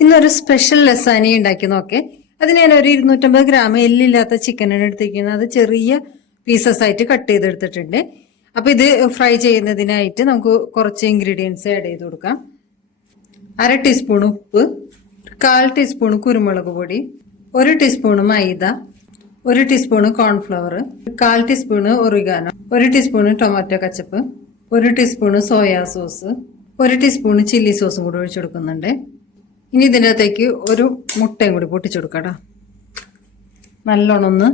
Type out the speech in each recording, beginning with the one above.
ഇന്നൊരു സ്പെഷ്യൽ ലസാനി ഉണ്ടാക്കി നോക്കേ. അതിന് ഞാൻ ഒരു 250 ഗ്രാം എല്ലില്ലാത്ത ചിക്കനാണ് എടുത്തിരിക്കുന്നത്. അത് ചെറിയ പീസസ് ആയിട്ട് കട്ട് ചെയ്തെടുത്തിട്ടുണ്ട്. അപ്പൊ ഇത് ഫ്രൈ ചെയ്യുന്നതിനായിട്ട് നമുക്ക് കുറച്ച് ഇൻഗ്രീഡിയൻസ് ആഡ് ചെയ്ത് കൊടുക്കാം. 1/2 ടീസ്പൂൺ ഉപ്പ്, 1/4 ടീസ്പൂൺ കുരുമുളക് പൊടി, 1 ടീസ്പൂൺ മൈദ, 1 teaspoon cornflour, 1/4 teaspoon oregano, 1 teaspoon tomato ketchup, 1 teaspoon soya sauce, 1 teaspoon chilli സോസും കൂടി ഒഴിച്ചു കൊടുക്കുന്നുണ്ട്. ഇനി ഇതിനകത്തേക്ക് ഒരു മുട്ടയും കൂടി പൊട്ടിച്ചു കൊടുക്കാം. നല്ലോണം ഒന്ന്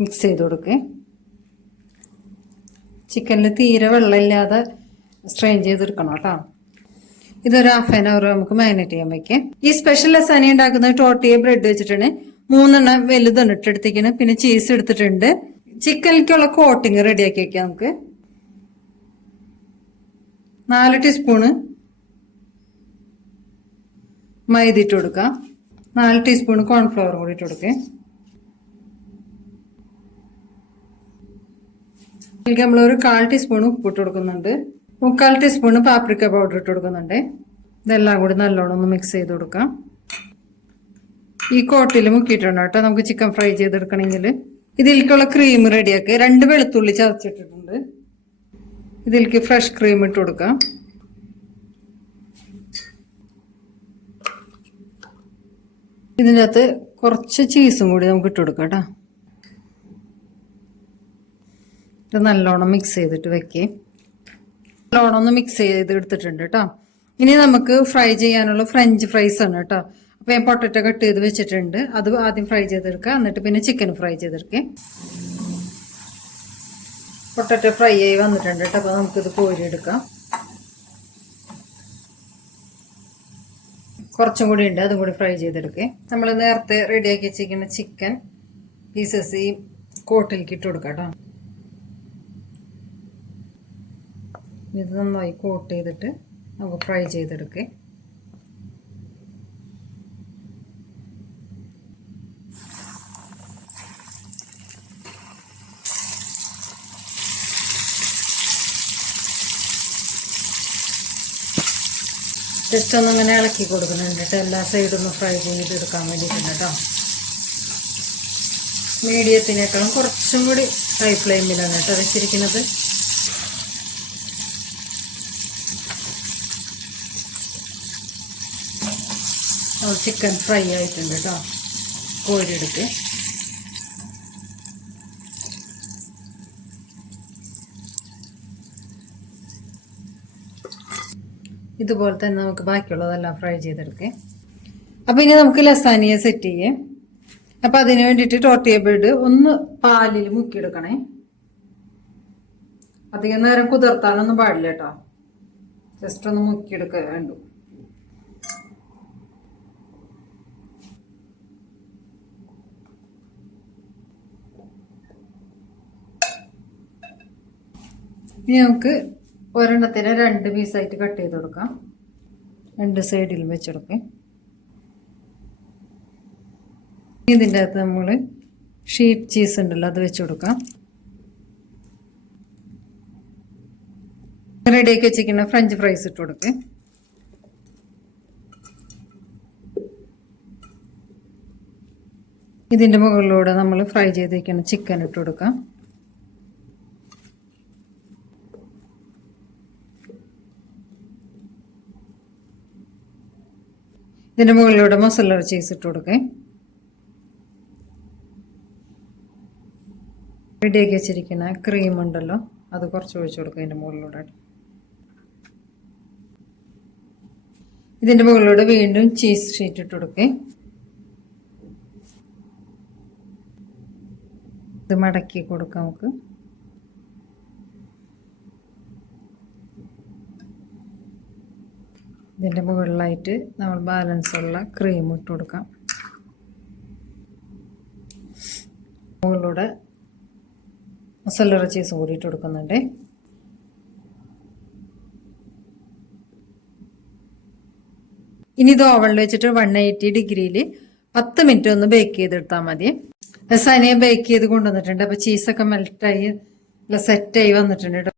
മിക്സ് ചെയ്ത് കൊടുക്കേ. ചിക്കനിൽ തീരെ വെള്ളമില്ലാതെ സ്ട്രെയിൻ ചെയ്തെടുക്കണം കേട്ടോ. ഇതൊരു 1/2 hour നമുക്ക് മാരിനേറ്റ് ചെയ്യാൻ വയ്ക്കാം. ഈ സ്പെഷ്യൽ ലസാനി ഉണ്ടാക്കുന്നത് ടോട്ടിയെ ബ്രെഡ് വെച്ചിട്ടാണ്. 3 എണ്ണം വലുതാണ് ഇട്ടെടുത്തേക്കാണ്. പിന്നെ ചീസ് എടുത്തിട്ടുണ്ട്. ചിക്കനിലേക്കുള്ള കോട്ടിങ് റെഡിയാക്കി വെക്കാം. നമുക്ക് 4 ടീസ്പൂണ് മൈദ ഇട്ട് കൊടുക്കാം. 4 ടീസ്പൂൺ കോൺഫ്ലവർ കൂടി ഇട്ട് കൊടുക്കേ. ഇതിലേക്ക് നമ്മളൊരു 1/4 ടീസ്പൂൺ ഉപ്പ് ഇട്ട് കൊടുക്കുന്നുണ്ട്. 3/4 ടീസ്പൂൺ പാപ്രിക്ക പൗഡർ ഇട്ട് കൊടുക്കുന്നുണ്ട്. ഇതെല്ലാം കൂടി നല്ലോണം ഒന്ന് മിക്സ് ചെയ്ത് കൊടുക്കാം. ഈ കോട്ടിൽ മുക്കിയിട്ടുണ്ട് കേട്ടോ നമുക്ക് ചിക്കൻ ഫ്രൈ ചെയ്തെടുക്കണമെങ്കിൽ. ഇതിലേക്കുള്ള ക്രീം റെഡിയാക്കി 2 വെളുത്തുള്ളി ചതച്ചിട്ടിട്ടുണ്ട്. ഇതിലേക്ക് ഫ്രഷ് ക്രീം ഇട്ട് കൊടുക്കാം. ഇതിനകത്ത് കുറച്ച് ചീസും കൂടി നമുക്ക് ഇട്ട് കൊടുക്കാം കേട്ടോ. ഇത് നല്ലോണം മിക്സ് ചെയ്തിട്ട് വെക്കേ. നല്ലോണം ഒന്ന് മിക്സ് ചെയ്ത് എടുത്തിട്ടുണ്ട് കേട്ടോ. ഇനി നമുക്ക് ഫ്രൈ ചെയ്യാനുള്ള ഫ്രഞ്ച് ഫ്രൈസ് ആണ് കേട്ടോ. അപ്പൊ ഞാൻ പൊട്ടറ്റോ കട്ട് ചെയ്ത് വെച്ചിട്ടുണ്ട്. അത് ആദ്യം ഫ്രൈ ചെയ്തെടുക്കുക. എന്നിട്ട് പിന്നെ ചിക്കൻ ഫ്രൈ ചെയ്തെടുക്കേ. പൊട്ടറ്റോ ഫ്രൈ ആയി വന്നിട്ടുണ്ട് കേട്ടോ. അപ്പൊ നമുക്കിത് കോരിയെടുക്കാം. കുറച്ചും കൂടി ഉണ്ട്, അതും കൂടി ഫ്രൈ ചെയ്തെടുക്കേ. നമ്മൾ നേരത്തെ റെഡിയാക്കി വെച്ചിരിക്കുന്ന ചിക്കൻ പീസസ് ഈ കോട്ടിലേക്ക് ഇട്ട് കൊടുക്കാം കേട്ടോ. ഇത് നന്നായി കോട്ട് ചെയ്തിട്ട് നമുക്ക് ഫ്രൈ ചെയ്തെടുക്കേ. ജസ്റ്റ് ഒന്ന് ഇങ്ങനെ ഇളക്കി കൊടുക്കുന്നുണ്ട് കേട്ടോ. എല്ലാ സൈഡും ഒന്ന് ഫ്രൈ ചെയ്തെടുക്കാൻ വേണ്ടിയിട്ടുണ്ട് കേട്ടോ. മീഡിയത്തിനേക്കാളും കുറച്ചും കൂടി ഹൈ ഫ്ലെയിമിലാണ് കേട്ടോ വെച്ചിരിക്കുന്നത്. ചിക്കൻ ഫ്രൈ ആയിട്ടുണ്ട് കേട്ടോ. കോരിയെടുത്ത് ഇതുപോലെ തന്നെ നമുക്ക് ബാക്കിയുള്ളതെല്ലാം ഫ്രൈ ചെയ്തെടുക്കേ. അപ്പം ഇനി നമുക്ക് ലസാനിയ സെറ്റ് ചെയ്യാം. അപ്പം അതിന് വേണ്ടിയിട്ട് ടോട്ടിയ ബ്രെഡ് ഒന്ന് പാലിൽ മുക്കിയെടുക്കണേ. അധികം നേരം കുതിർത്താനൊന്നും പാടില്ല കേട്ടോ. ജസ്റ്റ് ഒന്ന് മുക്കിയെടുക്കുക വേണ്ടു. ഇനി നമുക്ക് ഒരെണ്ണത്തിന് 2 പീസായിട്ട് കട്ട് ചെയ്ത് കൊടുക്കാം. 2 സൈഡിലും വെച്ചെടുക്കാം. ഇതിൻ്റെ അകത്ത് നമ്മൾ ഷീറ്റ് ചീസ് ഉണ്ടല്ലോ അത് വെച്ച് കൊടുക്കാം. റെഡിയാക്കി വെച്ചിരിക്കുന്ന ഫ്രഞ്ച് ഫ്രൈസ് ഇട്ട് കൊടുക്കാം. ഇതിൻ്റെ മുകളിലൂടെ നമ്മൾ ഫ്രൈ ചെയ്തിരിക്കുന്ന ചിക്കൻ ഇട്ട് കൊടുക്കാം. ഇതിൻ്റെ മുകളിലൂടെ മസാല ചീസ് ഇട്ട് കൊടുക്കേ. റെഡിയാക്കി വെച്ചിരിക്കുന്ന ക്രീം ഉണ്ടല്ലോ അത് കുറച്ച് ഒഴിച്ചു കൊടുക്കുക ഇതിൻ്റെ മുകളിലൂടെ. ഇതിൻ്റെ മുകളിലൂടെ വീണ്ടും ചീസ് ഷീറ്റ് ഇട്ട് കൊടുക്കേ. ഇത് മടക്കി കൊടുക്കാം നമുക്ക്. ഇതിൻ്റെ മുകളിലായിട്ട് നമ്മൾ ബാലൻസ് ഉള്ള ക്രീം ഇട്ട് കൊടുക്കാം. മുകളിലൂടെ മസാല ചീസും കൂടി ഇട്ട് കൊടുക്കുന്നുണ്ട്. ഇനി ഇത് ഓവനിൽ വെച്ചിട്ട് 180 ഡിഗ്രിയിൽ 10 മിനിറ്റ് ഒന്ന് ബേക്ക് ചെയ്തെടുത്താൽ മതി. ലസാനിയ ബേക്ക് ചെയ്ത് കൊണ്ടുവന്നിട്ടുണ്ട്. അപ്പോൾ ചീസൊക്കെ മെൽറ്റായി സെറ്റായി വന്നിട്ടുണ്ട്.